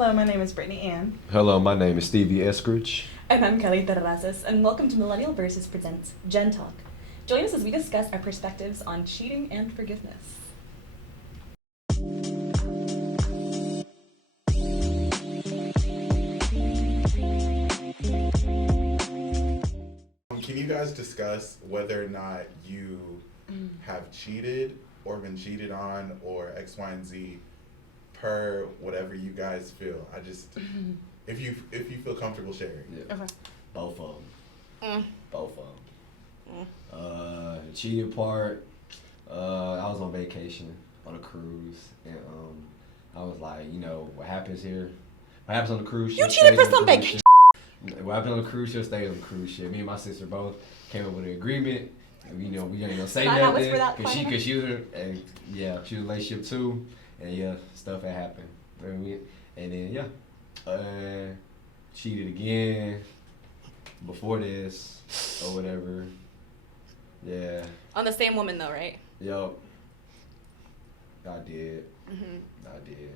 Hello, my name is Brittany Ann. Hello, my name is Stevie Eskridge. And I'm Kelly Terrazas, and welcome to Millennial Versus Presents Gen Talk. Join us as we discuss our perspectives on cheating and forgiveness. Can you guys discuss whether or not you have cheated or been cheated on or X, Y, and Z per whatever you guys feel? I just if you feel comfortable sharing. Yeah. Okay. Both of them. Both of them. The cheating part, I was on vacation on a cruise, and I was like, what happens here? What happens on the cruise ship? You cheated for stays on the some cruise vacation. ship. What happened on the cruise ship stays on the cruise ship. Me and my sister both came up with an agreement. And, we ain't gonna say Can I not nothing whisper that because quietly? she was and she was in a relationship too, and stuff had happened. And then cheated again before this or whatever. Yeah. On the same woman, though, right? Yup. I did. I did.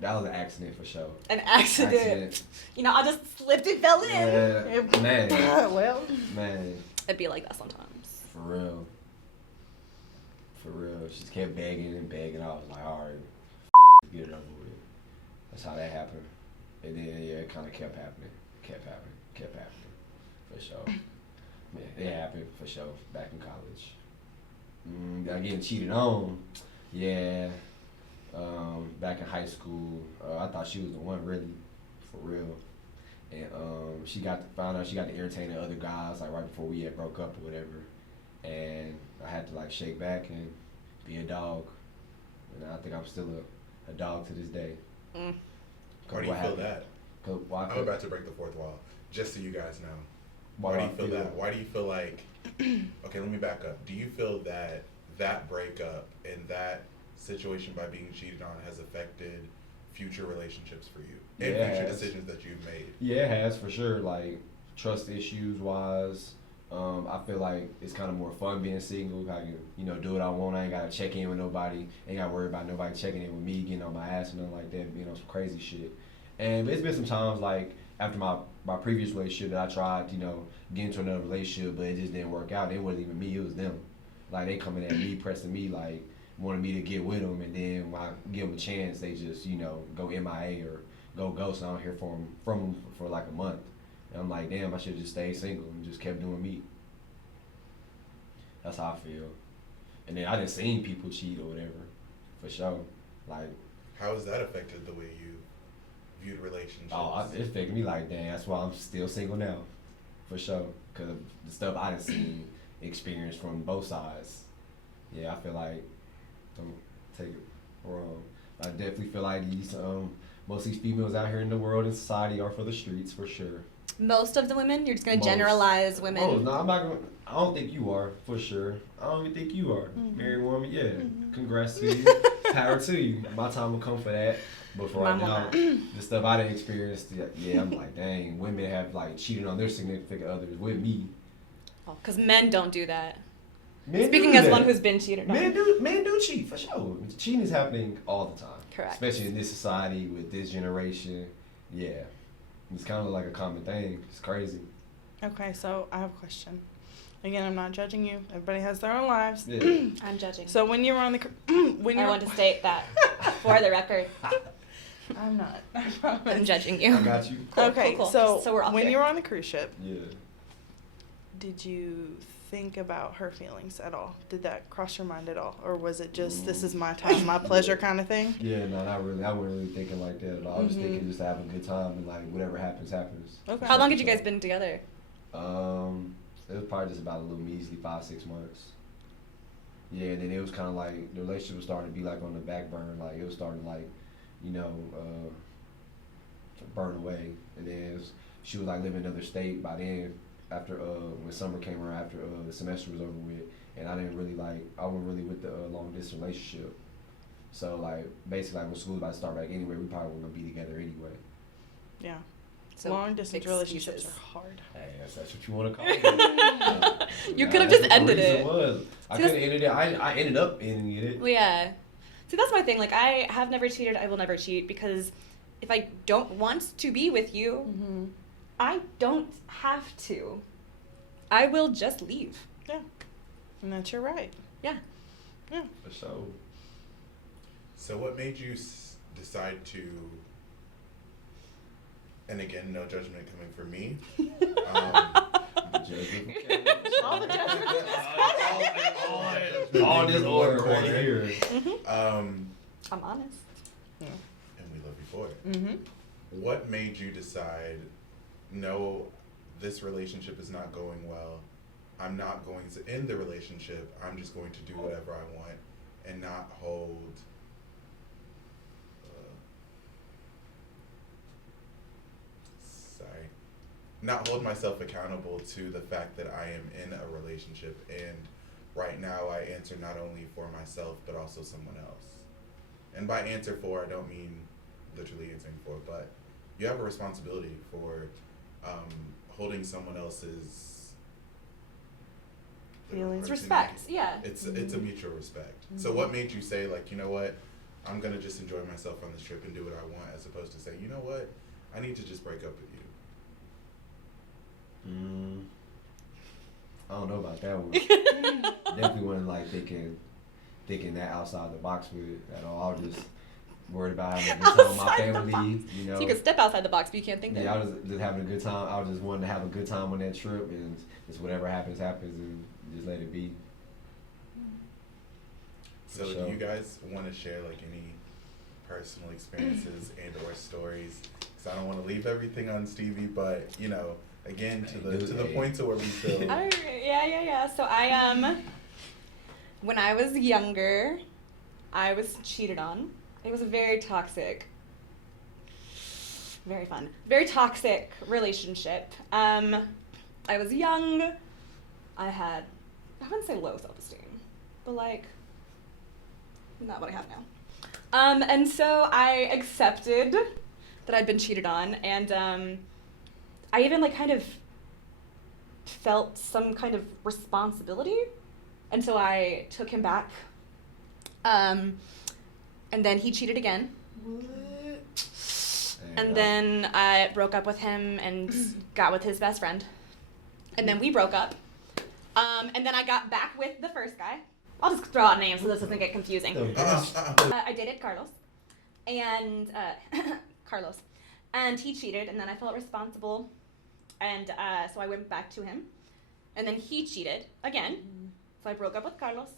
That was an accident for sure. An accident. I just slipped and fell in. Yeah. Man. Well, Man. It'd be like that sometimes. For real. For real. She just kept begging and begging. I was like, alright, get it over with. That's how that happened. And then, it kind of kept happening. Kept happening. For sure. Yeah, it happened for sure back in college. Getting cheated on. Yeah. Back in high school, I thought she was the one, really, for real. And found out she got to entertain other guys like right before we had broke up or whatever. And I had to shake back and be a dog. And I think I'm still a dog to this day. Why do you feel that? I'm about to break the fourth wall, just so you guys know. Why do you feel that? Why do you feel like? Okay, let me back up. Do you feel that that breakup and that situation by being cheated on has affected future relationships for you and future decisions that you've made? Yeah, it has for sure. Trust issues wise, I feel like it's kind of more fun being single. I can, do what I want. I ain't gotta check in with nobody. Ain't gotta worry about nobody checking in with me, getting on my ass and nothing like that, being on some crazy shit. And it's been some times after my previous relationship that I tried, get into another relationship, but it just didn't work out. It wasn't even me, it was them. They coming at me, pressing me, wanted me to get with them, and then when I give them a chance, they just, go MIA or go ghost. I don't hear from them for a month. And I'm like, damn, I should have just stayed single and just kept doing me. That's how I feel. And then I done seen people cheat or whatever, for sure. How has that affected the way you viewed relationships? It affected me damn, that's why I'm still single now, for sure. Because of the stuff I done seen, experienced from both sides. Yeah, I feel like, don't take it wrong. I definitely feel like most of these females out here in the world and society are for the streets, for sure. Most of the women? You're just going to generalize women? Oh, no, I'm not going to. I don't think you are, for sure. I don't even think you are. Married woman, yeah. Congrats to you. Power to you. My time will come for that. But for right now, the stuff I done experienced, yeah, I'm like, dang, women have cheated on their significant others with me. Because men don't do that. Men Speaking do as that. one who's been cheated on. Men do cheat, for sure. Cheating is happening all the time. Correct. Especially in this society with this generation. Yeah. It's kind of like a common thing. It's crazy. okay, so I have a question. Again, I'm not judging you. Everybody has their own lives. Yeah. I'm judging. So when you were on the I want to state that for the record. I'm not. I promise. I'm judging you. I got you. Okay, cool. so So we're off when there. you were on the cruise ship, Yeah. did you think about her feelings at all? Did that cross your mind at all? Or was it just, this is my time, my pleasure kind of thing? Yeah, no, not really. I wasn't really thinking like that at all. I was thinking just having a good time and whatever happens, happens. Okay. How long had you guys been together? It was probably just about a little measly 5-6 months. Yeah, and then it was kind of the relationship was starting to be on the back burner. It was starting to burn away. And then she was living in another state by then. After when summer came around, after the semester was over with, and I didn't really I wasn't really with the long distance relationship. So basically when school was about to start back anyway, we probably weren't gonna be together anyway. Yeah. So Long distance excuses. relationships are hard. Hey, that's what you want to call it. You could have just That's what the ended reason it. Was. I See, could have ended it. I ended up ending it. Well, yeah. See, that's my thing. I have never cheated. I will never cheat because if I don't want to be with you, I don't have to. I will just leave. Yeah. And that's your right. Yeah. Yeah. For sure. So what made you decide to, and again, no judgment coming from me. All the judgment. All this order right here. I'm honest. Yeah. And we love you for it. What made you decide, no, this relationship is not going well. I'm not going to end the relationship. I'm just going to do whatever I want and not hold not hold myself accountable to the fact that I am in a relationship, and right now I answer not only for myself but also someone else. And by answer for, I don't mean literally answering for, but you have a responsibility for holding someone else's feelings. Respect, yeah. It's a mutual respect. So what made you say, like, you know what, I'm gonna just enjoy myself on this trip and do what I want, as opposed to say, you know what, I need to just break up with you? I don't know about that one. Definitely wasn't like thinking that outside the box with it at all. I was just worried about having a good time with my family. You know, so you could step outside the box, but you can't think that. Yeah, I was just having a good time. I was just wanting to have a good time on that trip, and just whatever happens, happens, and just let it be. So do you guys want to share like any personal experiences and or stories? Because I don't want to leave everything on Stevie, but you know, again, to the point to where we feel. Yeah. So when I was younger, I was cheated on. It was a very toxic, very fun, very toxic relationship. I was young. I wouldn't say low self-esteem, but like, not what I have now. And so I accepted that I'd been cheated on, and I even like kind of felt some kind of responsibility, and so I took him back. And then he cheated again. And then I broke up with him and got with his best friend. And then we broke up. And then I got back with the first guy. I'll just throw out names so this doesn't get confusing. I dated Carlos. And Carlos. And he cheated, and then I felt responsible. And so I went back to him. And then he cheated again. So I broke up with Carlos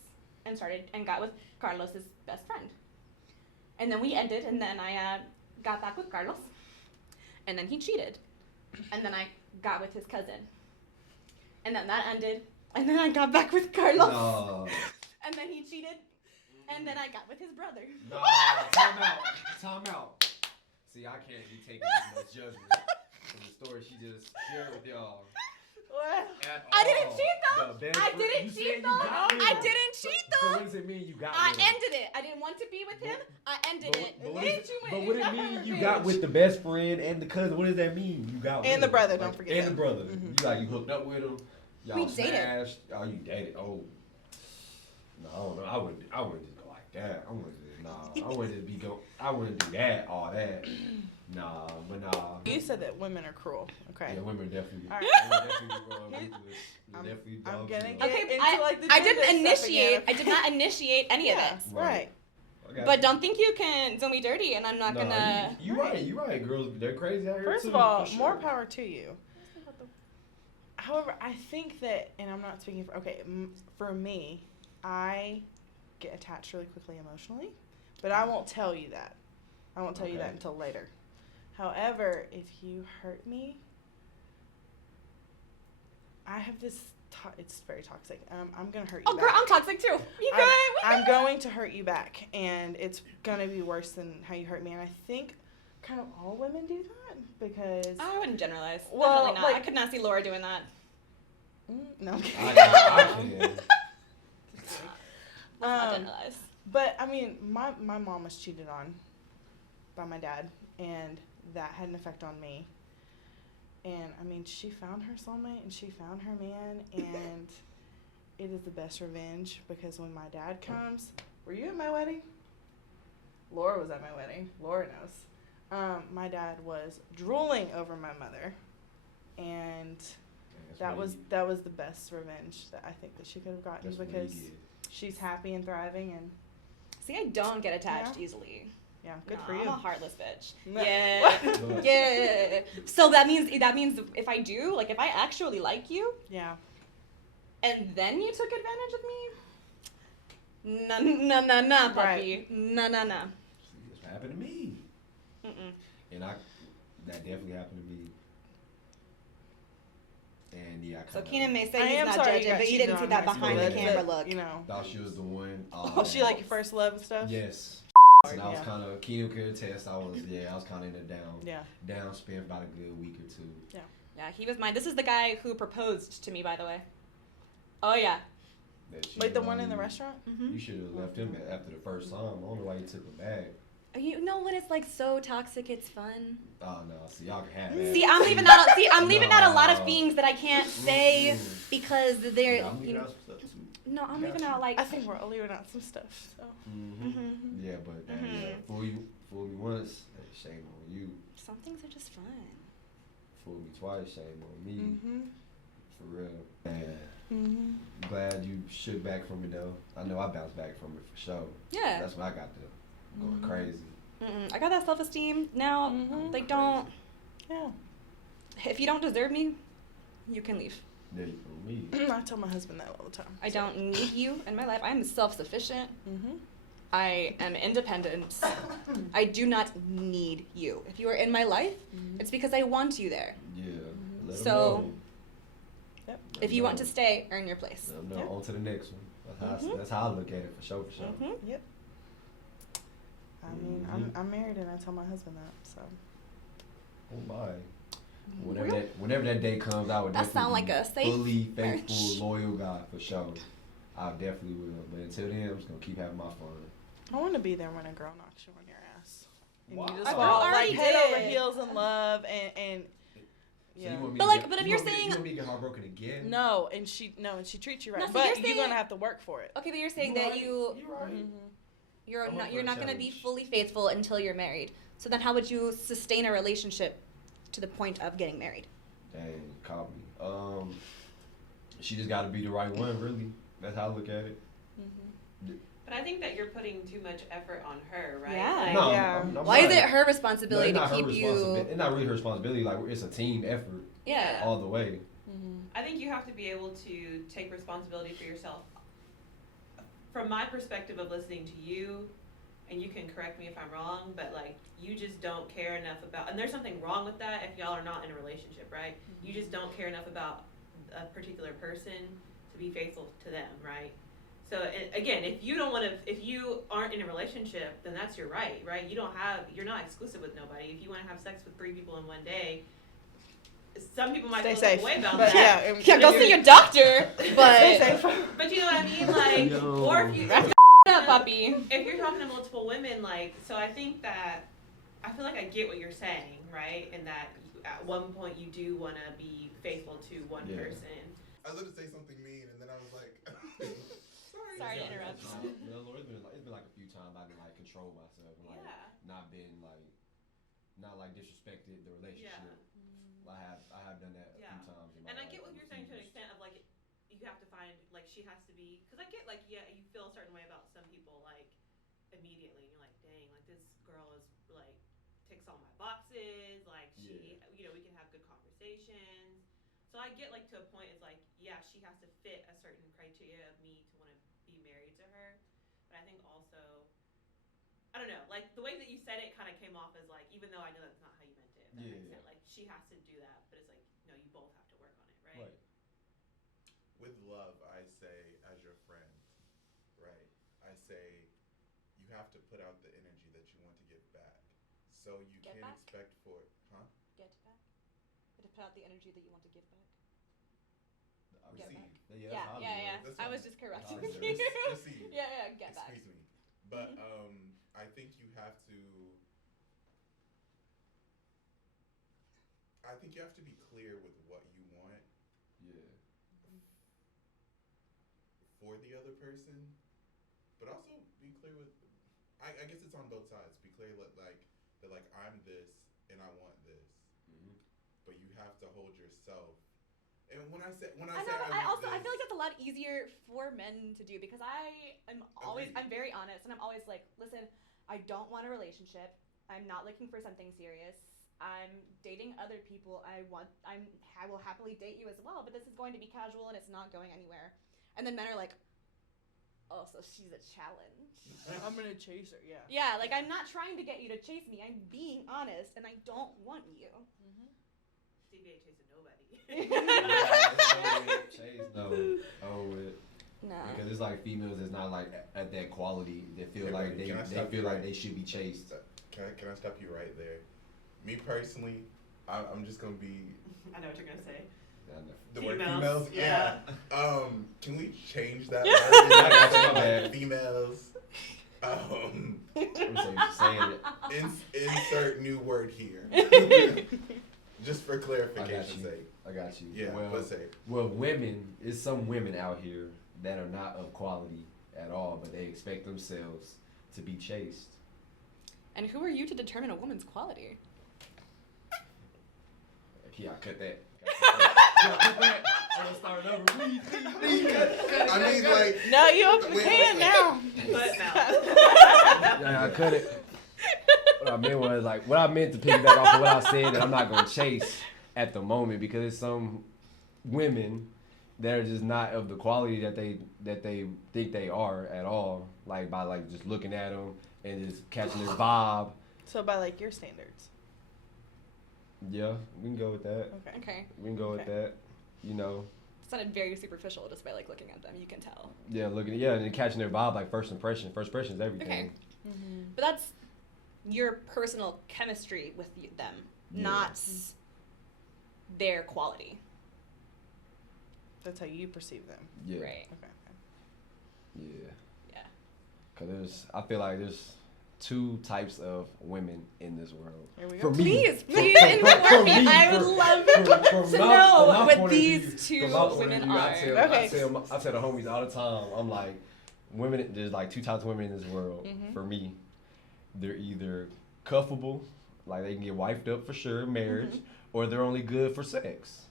and got with Carlos's best friend. And then we ended, and then I got back with Carlos. And then he cheated. And then I got with his cousin. And then that ended. And then I got back with Carlos. No. And then he cheated. And then I got with his brother. No, time out. See, I can't be taking this much judgment from the story she just shared with y'all. I didn't cheat though. I didn't cheat though. So what does it mean you got I with him? ended it. I didn't want to be with him. I ended it. But what does it mean you got with the best friend and the cousin? What does that mean? You got with And the him? brother, like, don't forget and that. the brother. You hooked up with him. Y'all We dated. smashed. Oh, you dated. Oh. No, I don't know. I wouldn't just go like that. I wouldn't do that, all that. Nah. You said that women are cruel. Okay. Yeah, women definitely. All right. Women definitely ruthless. I'm dogs gonna and get Okay, into like the I gender didn't stuff initiate. again. I did not initiate any of Yeah, it. right. Okay. But don't think you can do me dirty, and I'm not No, gonna. You right. Girls, they're crazy out here First too, of all, for more sure. power to you. However, I think that, and I'm not speaking for me, I get attached really quickly emotionally, but I won't tell you that. I won't tell you that Okay. until later. However, if you hurt me, I have this. It's very toxic. I'm gonna hurt you. Oh, girl, back. I'm toxic too. You good? I'm going to hurt you back, and it's gonna be worse than how you hurt me. And I think kind of all women do that because. I wouldn't generalize. Well, Definitely not. like- I could not see Laura doing that. No. I can. Let's not generalize. But I mean, my mom was cheated on by my dad, and that had an effect on me. And I mean, she found her soulmate and she found her man, and it is the best revenge because when my dad comes, were you at my wedding? Laura was at my wedding. Laura knows. My dad was drooling over my mother, and that was the best revenge that I think that she could have gotten, because she's happy and thriving. And see, I don't get attached easily. Yeah, good for you. I'm a heartless bitch. No. Yeah. Yeah. So that means if I do, like, if I actually like you, yeah, and then you took advantage of me, nah, puppy. Right. Nah. See, this happened to me. Mm-mm. And that definitely happened to me. And yeah, I So kinda Keenan may say I he's am not sorry you judging, got but you cheated didn't see on that high behind the school. camera But, look. you know. thought she was the one. Was she like your first love and stuff? Yes. And I was Yeah. kind of Keenan could attest. I was kind of in a down spin for about a good week or two. Yeah, he was mine. This is the guy who proposed to me, by the way. Oh yeah. Wait, the one in the restaurant? Mm-hmm. You should have left him after the first time. I don't know why you took him back. You know when it's like so toxic, it's fun. Oh no, see y'all can have that. See, I'm leaving out a lot of things that I can't say because they're. Yeah, I'm leaving out some stuff too. No, I'm leaving out like. I think we're all leaving out some stuff. So. Mm-hmm. Yeah, but fool me once, shame on you. Some things are just fun. Fool me twice, shame on me. Mm-hmm. For real. Man. Mm-hmm. Glad you shook back from it though. I know I bounced back from it for sure. Yeah. That's when I got to going crazy. I got that self-esteem now. Like, don't. Yeah. If you don't deserve me, you can leave. Yeah, you for me. I tell my husband that all the time. I don't need you in my life. I am self-sufficient. Mm-hmm. I am independent. I do not need you. If you are in my life, it's because I want you there. Yeah. Let 'em So, know. Yep. if you want to stay, earn your place. Let 'em know. Yeah. On to the next one. That's how I look at it for sure. Yep. I mean, I'm married and I tell my husband that, so. Oh my. Whenever that day comes, I would That sound definitely like a safe fully faithful, marriage. loyal guy for sure. I definitely will. But until then, I'm just gonna keep having my fun. I want to be there when a girl knocks you on your ass. And Wow. you just A girl fall like already head over did. heels in love and So yeah. you want me But to like, get, but if you you're want me to- saying, you want me to get heartbroken again? No, and she treats you right. No, so but you're you're saying- gonna have to work for it. okay, but you're saying You that right. you You right. you're I'm up not for you're a not gonna be challenge. fully faithful until you're married. So then, how would you sustain a relationship to the point of getting married? Dang, caught me. She just got to be the right one, really. That's how I look at it. But I think that you're putting too much effort on her, right? Yeah. Like, No, Yeah. I'm Why not. is it her No, responsibility it's to not her keep responsibility. you? It's not really her responsibility. Like it's a team effort Yeah. all the way. I think you have to be able to take responsibility for yourself. From my perspective of listening to you, and you can correct me if I'm wrong, but like you just don't care enough about, and there's something wrong with that if y'all are not in a relationship, right? You just don't care enough about a particular person to be faithful to them, right? So again, if you aren't in a relationship, then that's your right, right? You're not exclusive with nobody. If you want to have sex with 3 people in one day, some people might Stay feel safe. way about But that. yeah, Yeah, go see your doctor. Stay But safe. But you know what I mean, like, Yo. or if you up, puppy. if you're talking to multiple women, like, so I think that I feel like I get what you're saying, right? And that at one point you do want to be faithful to one Yeah. person. I was going to say something mean, and then I was like, Sorry to interrupt. It's been like a few times I've been like control myself and like Yeah. not like disrespected the relationship. I have done that a Yeah. few times. In my And I life. get what you're saying to an extent of like, you have to find, like, she has to be, because I get like, yeah, you feel a certain way about some people like immediately. You're like, dang, like this girl is like ticks all my boxes. Like she, we can have good conversations. So I get like to a point, it's like, yeah, she has to fit a certain criteria of me to want to be married to her. But I think also, I don't know, like the way that you said it kind of came off as like, even though I know that's not how you meant it, if that makes sense. Like she has to do that, but it's like, no, you both have to work on it, right? with love, I say, as your friend, right? I say, you have to put out the energy that you want to give back. So you Get can't back? expect for, huh? Get back. To put out the energy that you want to give back. Get Receive. back. Yeah. that's how I do it. That's I how was I just do correcting it. you. Receive. Yeah, get back. Excuse me. But I think you have to. I think you have to be clear with what you want Yeah. for the other person, but also be clear with. I guess it's on both sides. Be clear, like They're like, I'm this and I want this, but you have to hold yourself. And when I say I feel like that's a lot easier for men to do because I'm very honest and I'm always like, listen, I don't want a relationship. I'm not looking for something serious. I'm dating other people. I will happily date you as well, but this is going to be casual and it's not going anywhere. And then men are like, oh, so she's a challenge. I'm gonna chase her, yeah. Yeah, like I'm not trying to get you to chase me. I'm being honest and I don't want you. Stevie ain't chasing nobody. Chase, no. No. Because it's like females that's not like at that quality. They feel like they feel like they should be chased. Can I stop you right there? Me personally, I'm just gonna be. I know what you're gonna say. The word females, yeah. Can we change that? Females. I'm saying it. Insert new word here. Just for clarification's sake. I got you. Yeah. Well, women, there's some women out here that are not of quality at all, but they expect themselves to be chased. And who are you to determine a woman's quality? Yeah, cut that. I'm gonna start over. Please. I mean, like. No, you open the can now. But no. Yeah, I cut it. What I meant to piggyback off of what I said that I'm not gonna chase at the moment because there's some women that are just not of the quality that they think they are at all. Like by like just looking at them and just catching their vibe. So by like your standards. Yeah, we can go with that. Okay. We can go with that. You know. It sounded very superficial just by like looking at them. You can tell. Yeah, and then catching their vibe like first impression. First impression is everything. Okay. Mm-hmm. But that's your personal chemistry with them, not their quality. That's how you perceive them. Yeah. Right. Okay. Yeah. Cause I feel like there's two types of women in this world. Here we go. Please inform me. I would love to know what these two women are. I tell the homies all the time, I'm like, women, there's like two types of women in this world. Mm-hmm. For me, they're either cuffable, like they can get wifed up for sure, marriage, or they're only good for sex.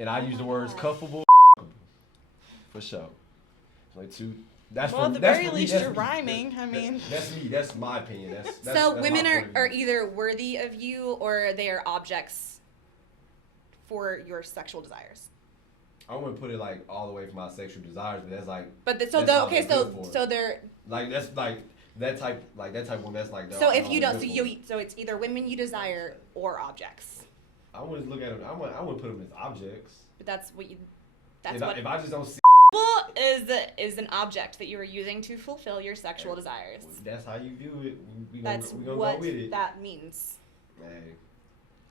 And I use the words cuffable, for sure. Like two. That's well, for, at the that's very for me, least, that's you're me. rhyming. I mean, that's me. That's my opinion. That's so that's women my are either worthy of you or they are objects for your sexual desires. I wouldn't put it like all the way for my sexual desires, but that's like. But so they're like that's like that type of woman. That's like. So if you don't, so it's either women you desire or objects. I wouldn't look at them. I wouldn't put them as objects. But that's what you. That's if what. If I just don't see. Is an object that you are using to fulfill your sexual desires. That's how you view it. We That's gonna what go with it. That means. Man,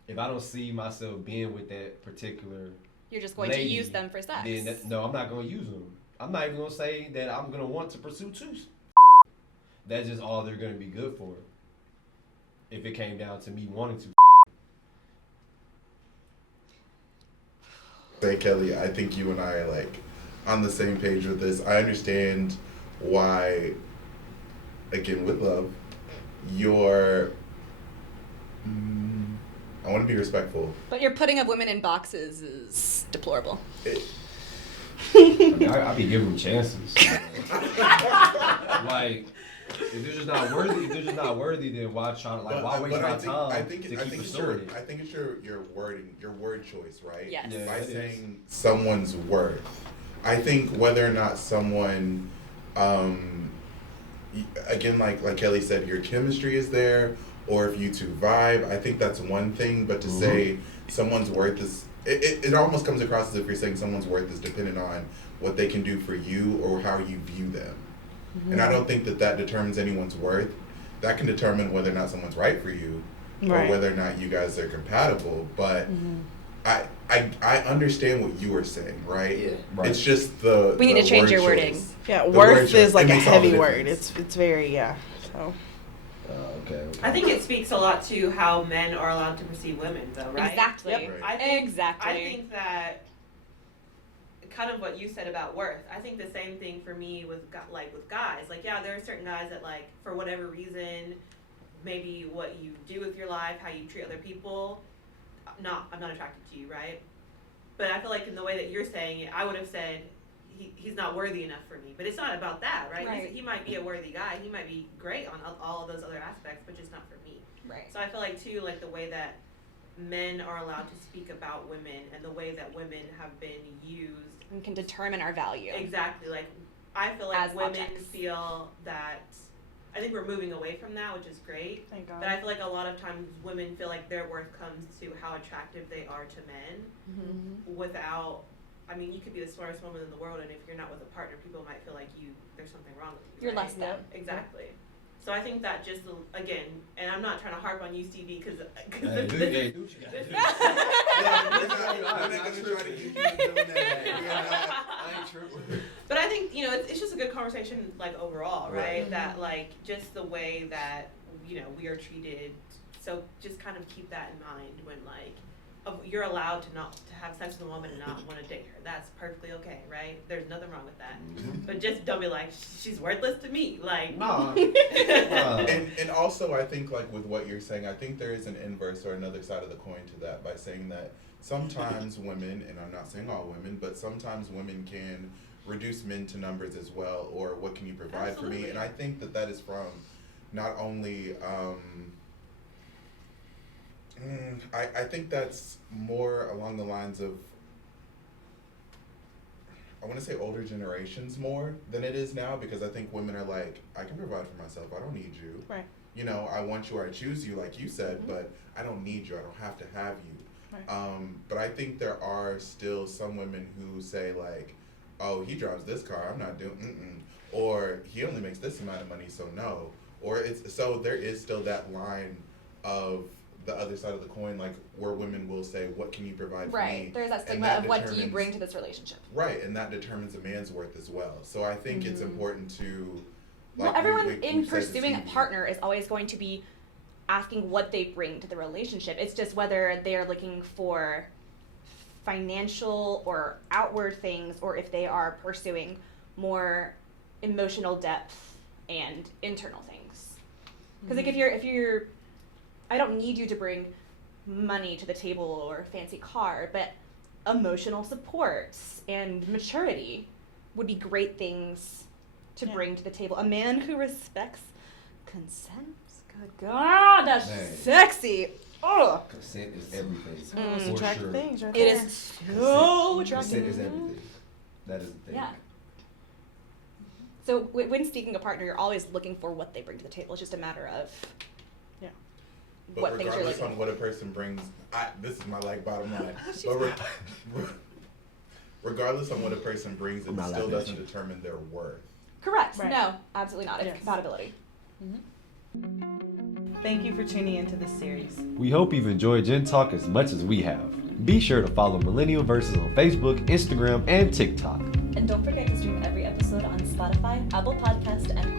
if I don't see myself being with that particular, you're just going lady, to use them for sex. Then no, I'm not going to use them. I'm not even going to say that I'm going to want to pursue two. That's just all they're going to be good for. If it came down to me wanting to. Say, Kelly, I think you and I are like on the same page with this. I understand why, again, with love, I want to be respectful. But your putting of women in boxes is deplorable. I be giving them chances. Like, if they're just not worthy, then why try to why waste my time to keep pursuing it? I think it's your wording, your word choice, right? Yes. Yeah, by saying someone's worth. I think whether or not someone, again, like Kelly said, your chemistry is there, or if you two vibe, I think that's one thing. But to say someone's worth is, it almost comes across as if you're saying someone's worth is dependent on what they can do for you or how you view them. Mm-hmm. And I don't think that determines anyone's worth. That can determine whether or not someone's right for you, or whether or not you guys are compatible. But I understand what you were saying, right? Yeah. Right. It's just we need to change your wording. Yeah, worth is like a heavy word. It's very so. Okay. I think it speaks a lot to how men are allowed to perceive women, though, right? Exactly. Yep. I think that kind of what you said about worth. I think the same thing for me with guys. Like, yeah, there are certain guys that, like, for whatever reason, maybe what you do with your life, how you treat other people, I'm not attracted to you, right? But I feel like in the way that you're saying it, I would have said he's not worthy enough for me. But it's not about that, right? He might be a worthy guy. He might be great on all of those other aspects, but just not for me. Right. So I feel like too, like the way that men are allowed to speak about women and the way that women have been used and can determine our value. Exactly. Like I feel like as women objects. Feel that. I think we're moving away from that, which is great. Thank God. But I feel like a lot of times women feel like their worth comes to how attractive they are to men, without. I mean, you could be the smartest woman in the world, and if you're not with a partner, people might feel like there's something wrong with you. You're less than. Exactly. So I think that just again, and I'm not trying to harp on you, Stevie, because do what you gotta do. But I think it's just a good conversation, like overall, right? Right. That like just the way that we are treated. So just kind of keep that in mind when like you're allowed to have sex with a woman and not want to date her. That's perfectly okay, right? There's nothing wrong with that. But just don't be like, she's worthless to me. Like, no. And also, I think like with what you're saying, I think there is an inverse or another side of the coin to that by saying that sometimes women, and I'm not saying all women, but sometimes women can reduce men to numbers as well, or what can you provide for me? And I think that is from not only I think that's more along the lines of, I want to say older generations more than it is now, because I think women are like, I can provide for myself, I don't need you. Right. I want you or I choose you, like you said, but I don't need you, I don't have to have you. Right. But I think there are still some women who say like, oh, he drives this car, I'm not doing, or he only makes this amount of money, so no. Or so there is still that line of the other side of the coin, like where women will say, what can you provide for me? Right, there's that stigma of what do you bring to this relationship. Right, and that determines a man's worth as well. So I think it's important to... Well, everyone in pursuing a partner is always going to be asking what they bring to the relationship. It's just whether they're looking for financial or outward things, or if they are pursuing more emotional depth and internal things. Because like if you're I don't need you to bring money to the table or a fancy car, but emotional support and maturity would be great things to bring to the table. A man who respects consent. Good God, that's sexy. Oh, consent is everything. It's one of the most attractive things right it there. is so attractive. Consent is everything. That is the thing. Yeah. So when seeking a partner, you're always looking for what they bring to the table. It's just a matter of but what things you're regardless looking on what a person brings, this is my bottom line. But regardless on what a person brings, it still doesn't determine their worth. Correct. Right. No, absolutely not. It's compatibility. Thank you for tuning into this series. We hope you've enjoyed Gen Talk as much as we have. Be sure to follow Millennial Versus on Facebook, Instagram, and TikTok. And don't forget to stream every episode on Spotify, Apple Podcasts, and